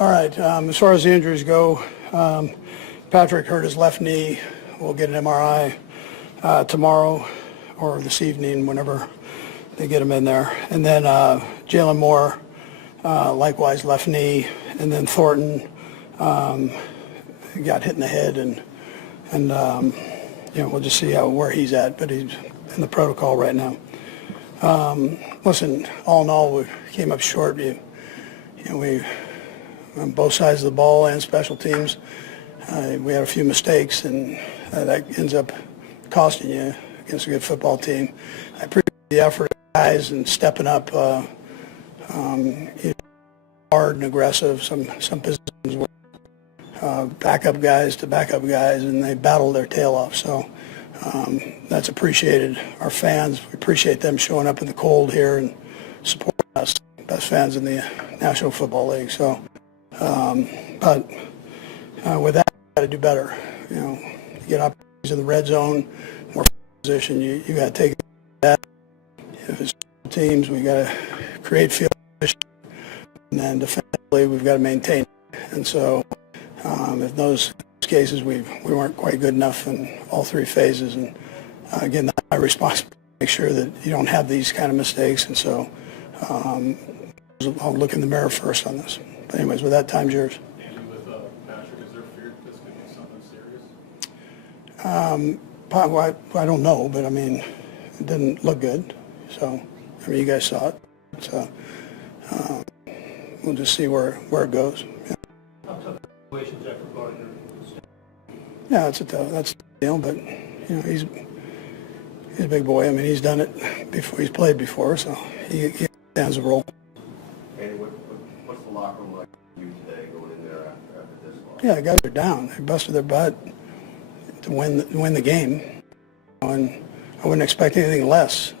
All right, as far as the injuries go, Patrick hurt his left knee. We'll get an MRI tomorrow or this evening, whenever they get him in there. And then Jalen Moore, likewise left knee. And then Thornton got hit in the head, and we'll just see where he's at. But he's in the protocol right now. Listen, all in all, we came up short. We on both sides of the ball and special teams, we had a few mistakes, and that ends up costing you against a good football team. I appreciate the effort of guys and stepping up, hard and aggressive. Some positions were backup guys to backup guys, and they battled their tail off. So that's appreciated. Our fans, we appreciate them showing up in the cold here and supporting us, best fans in the National Football League. So. But with that, you got to do better. You get opportunities in the red zone, more position. You got to take that. If it's teams, we got to create field position, and then defensively, we've got to maintain it. And so, in those cases, we weren't quite good enough in all three phases. And again, that's my responsibility to make sure that you don't have these kind of mistakes. And so, I'll look in the mirror first on this. But anyways, with that, time's yours. Andy, with Patrick, is there fear that this could be something serious? I don't know, but I mean, it didn't look good. So, I mean, you guys saw it. So, we'll just see where it goes. Yeah. How tough situations after Gardner? Yeah, that's the deal. But he's a big boy. I mean, he's done it before. He's played before, so he understands the role. Andy, what's the locker room like for you today going in there after this loss? Yeah, the guys are down. They busted their butt to win the game, and I wouldn't expect anything less.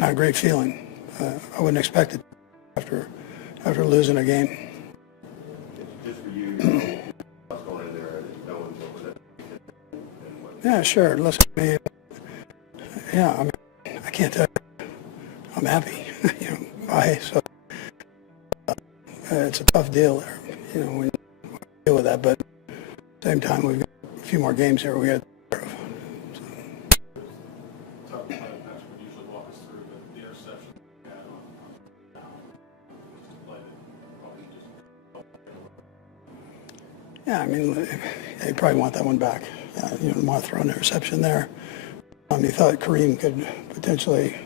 Not a great feeling. I wouldn't expect it after losing a game. Just for you, what's going in there, knowing what Yeah, sure. Listen, I mean, yeah, I mean, I can't tell you. I'm happy. Why? So it's a tough deal there. When you deal with that, but at the same time, we've got a few more games here we got to take care of. Tough play, Patrick would usually walk us through the interception we had on down. Just a play that probably just. Yeah, I mean, you probably want that one back. You don't want to throw an interception there. You thought Kareem could potentially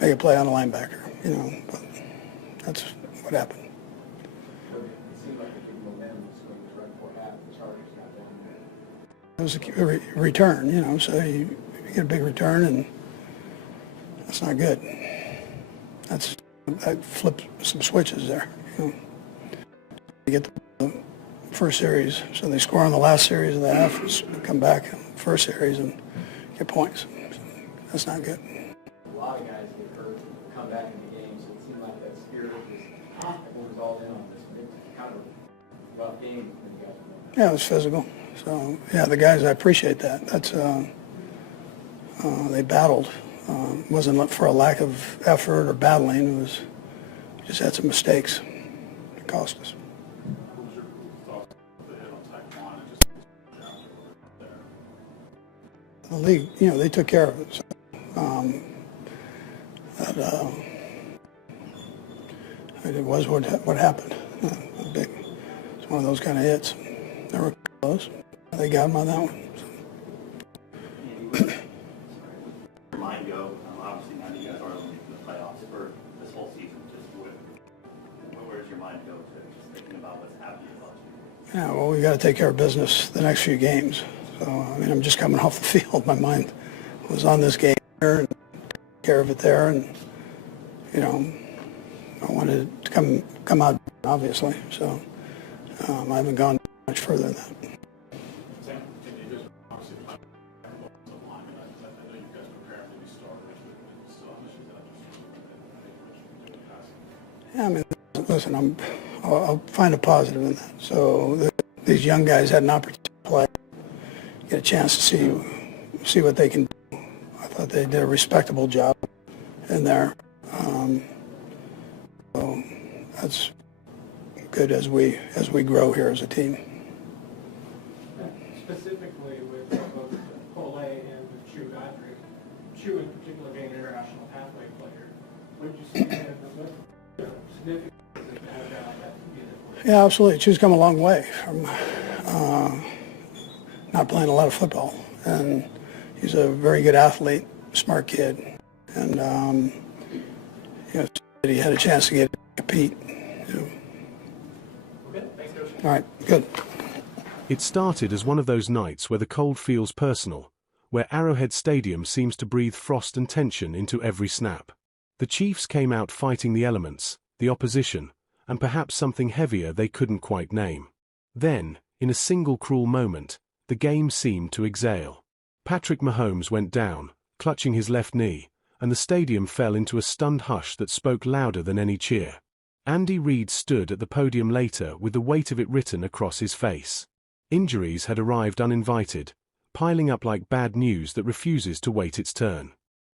make a play on a linebacker, but that's what happened. It seemed like the momentum swing was right before half. The Chargers got down. It was a return, so you get a big return, and that's not good. That flipped some switches there. You get the first series, so they score on the last series of the half, come back in the first series and get points. That's not good. A lot of guys get hurt, come back in the game, so it seemed like that spirit was all in on this. It's kind of a rough game when you guys were. Yeah, it was physical. So, yeah, the guys, I appreciate that. That's they battled. It wasn't for a lack of effort or battling. It was just had some mistakes that cost us. What was your thoughts of the hit on type 1 and just there? The league, they took care of it. So, it was what happened. It's one of those kind of hits. They were close. They got him on that one. Andy, where's your mind go? Obviously, now you guys are only in the playoffs for this whole season. Where's your mind go to just thinking about what's happening about you? Yeah, well, we got to take care of business the next few games. So, I mean, I'm just coming off the field. My mind was on this game here and take care of it there, and I wanted to come out obviously. So I haven't gone much further than that. Sam, can you guys obviously plan on line? I know you guys prepare to be starters, but still have issues. Yeah, I mean, listen, I'll find a positive in that. So these young guys had an opportunity to play, get a chance to see what they can do. I thought they did a respectable job in there. So that's good as we grow here as a team. Specifically with both Cole and with Chu Godfrey, Chu in particular being an international pathway player, what did you see that what significance does it have that to be there? Yeah, absolutely. Chu's come a long way from not playing a lot of football, and he's a very good athlete, smart kid, and you know, he had a chance to get to compete. You know. Okay, thanks, Coach. All right, good. It started as one of those nights where the cold feels personal, where Arrowhead Stadium seems to breathe frost and tension into every snap. The Chiefs came out fighting the elements, the opposition, and perhaps something heavier they couldn't quite name. Then, in a single cruel moment, the game seemed to exhale. Patrick Mahomes went down, clutching his left knee, and the stadium fell into a stunned hush that spoke louder than any cheer. Andy Reid stood at the podium later with the weight of it written across his face. Injuries had arrived uninvited, piling up like bad news that refuses to wait its turn.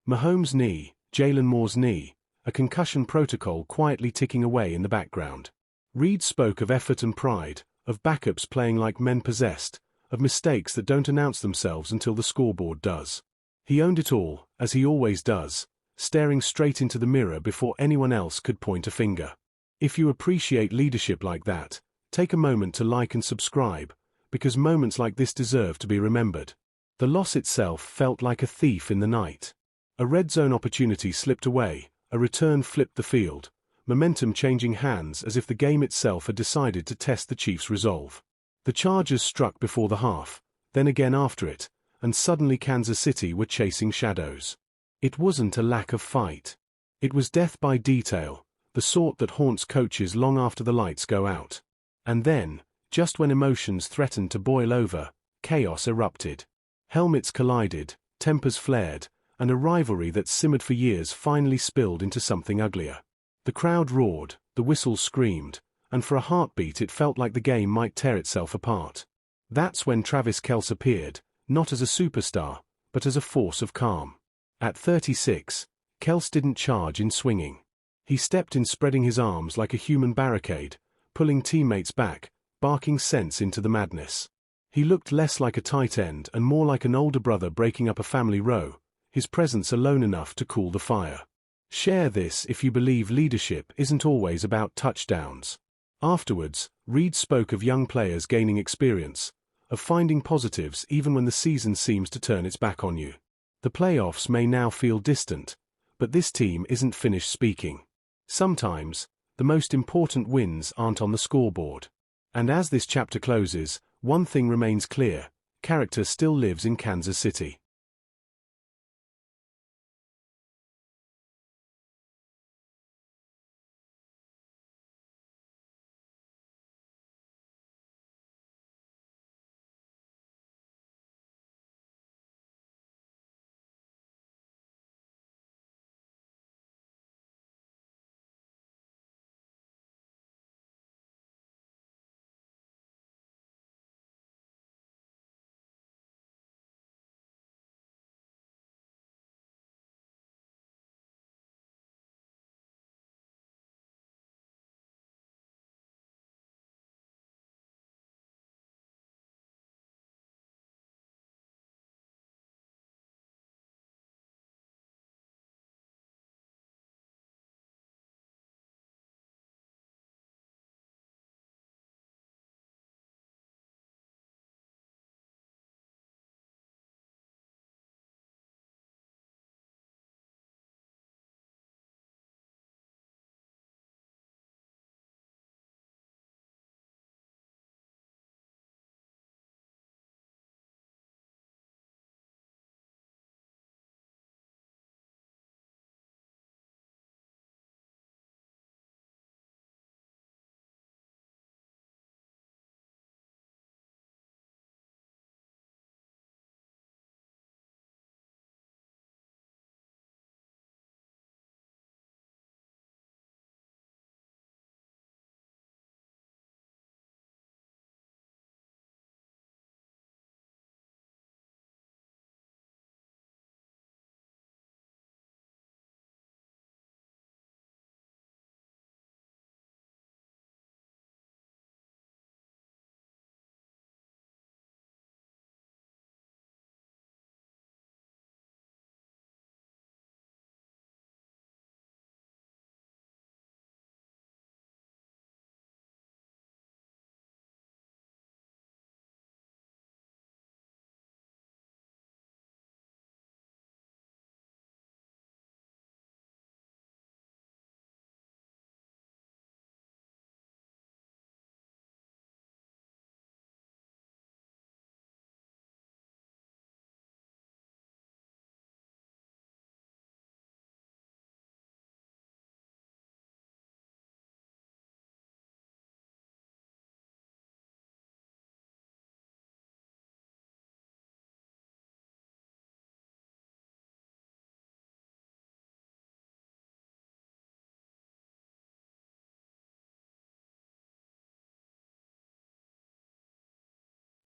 Mahomes' knee, Jalen Moore's knee, a concussion protocol quietly ticking away in the background. Reid spoke of effort and pride, of backups playing like men possessed, of mistakes that don't announce themselves until the scoreboard does. He owned it all, as he always does, staring straight into the mirror before anyone else could point a finger. If you appreciate leadership like that, take a moment to like and subscribe, because moments like this deserve to be remembered. The loss itself felt like a thief in the night. A red zone opportunity slipped away, a return flipped the field, momentum changing hands as if the game itself had decided to test the Chiefs' resolve. The Chargers struck before the half, then again after it, and suddenly Kansas City were chasing shadows. It wasn't a lack of fight. It was death by detail, the sort that haunts coaches long after the lights go out. And then, just when emotions threatened to boil over, chaos erupted. Helmets collided, tempers flared, and a rivalry that simmered for years finally spilled into something uglier. The crowd roared, the whistles screamed, and for a heartbeat it felt like the game might tear itself apart. That's when Travis Kelce appeared, not as a superstar, but as a force of calm. At 36, Kelce didn't charge in swinging. He stepped in spreading his arms like a human barricade, pulling teammates back, barking sense into the madness. He looked less like a tight end and more like an older brother breaking up a family row, his presence alone enough to cool the fire. Share this if you believe leadership isn't always about touchdowns. Afterwards, Reid spoke of young players gaining experience, of finding positives even when the season seems to turn its back on you. The playoffs may now feel distant, but this team isn't finished speaking. Sometimes, the most important wins aren't on the scoreboard. And as this chapter closes, one thing remains clear: character still lives in Kansas City.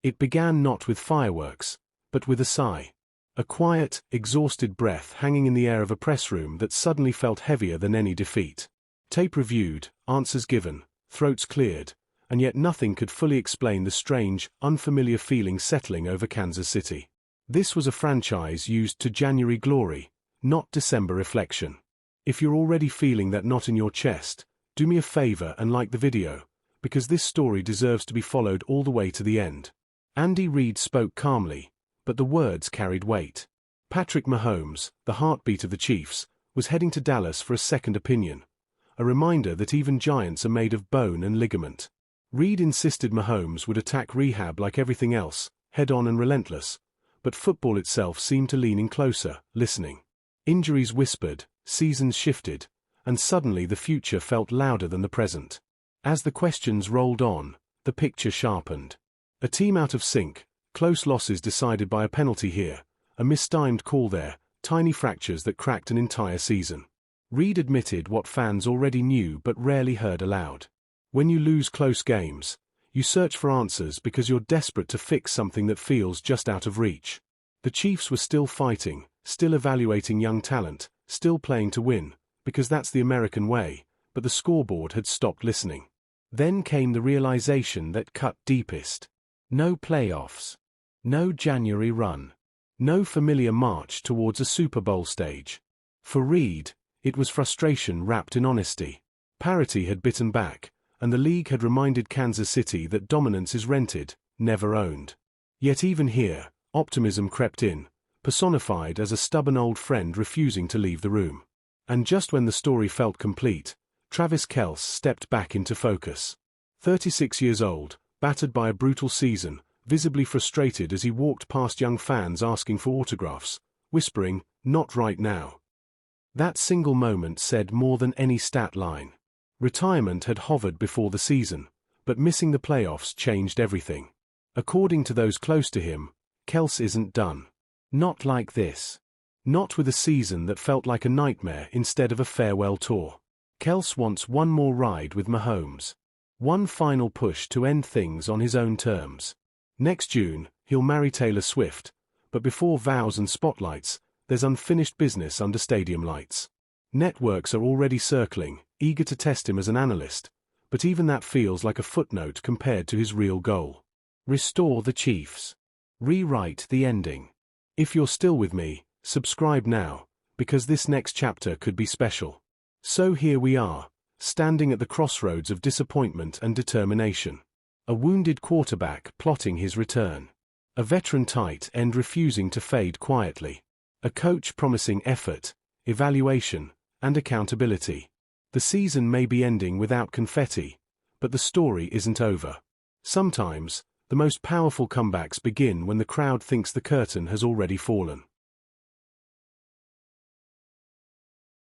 It began not with fireworks, but with a sigh. A quiet, exhausted breath hanging in the air of a press room that suddenly felt heavier than any defeat. Tape reviewed, answers given, throats cleared, and yet nothing could fully explain the strange, unfamiliar feeling settling over Kansas City. This was a franchise used to January glory, not December reflection. If you're already feeling that knot in your chest, do me a favor and like the video, because this story deserves to be followed all the way to the end. Andy Reid spoke calmly, but the words carried weight. Patrick Mahomes, the heartbeat of the Chiefs, was heading to Dallas for a second opinion, a reminder that even giants are made of bone and ligament. Reid insisted Mahomes would attack rehab like everything else, head-on and relentless, but football itself seemed to lean in closer, listening. Injuries whispered, seasons shifted, and suddenly the future felt louder than the present. As the questions rolled on, the picture sharpened. A team out of sync, close losses decided by a penalty here, a mistimed call there, tiny fractures that cracked an entire season. Reid admitted what fans already knew but rarely heard aloud. When you lose close games, you search for answers because you're desperate to fix something that feels just out of reach. The Chiefs were still fighting, still evaluating young talent, still playing to win, because that's the American way, but the scoreboard had stopped listening. Then came the realization that cut deepest. No playoffs. No January run. No familiar march towards a Super Bowl stage. For Reid, it was frustration wrapped in honesty. Parity had bitten back, and the league had reminded Kansas City that dominance is rented, never owned. Yet even here, optimism crept in, personified as a stubborn old friend refusing to leave the room. And just when the story felt complete, Travis Kelce stepped back into focus. 36 years old, battered by a brutal season, visibly frustrated as he walked past young fans asking for autographs, whispering, "Not right now." That single moment said more than any stat line. Retirement had hovered before the season, but missing the playoffs changed everything. According to those close to him, Kelce isn't done. Not like this. Not with a season that felt like a nightmare instead of a farewell tour. Kelce wants one more ride with Mahomes. One final push to end things on his own terms. Next June, he'll marry Taylor Swift, but before vows and spotlights, there's unfinished business under stadium lights. Networks are already circling, eager to test him as an analyst, but even that feels like a footnote compared to his real goal. Restore the Chiefs. Rewrite the ending. If you're still with me, subscribe now, because this next chapter could be special. So here we are, standing at the crossroads of disappointment and determination. A wounded quarterback plotting his return. A veteran tight end refusing to fade quietly. A coach promising effort, evaluation, and accountability. The season may be ending without confetti, but the story isn't over. Sometimes, the most powerful comebacks begin when the crowd thinks the curtain has already fallen.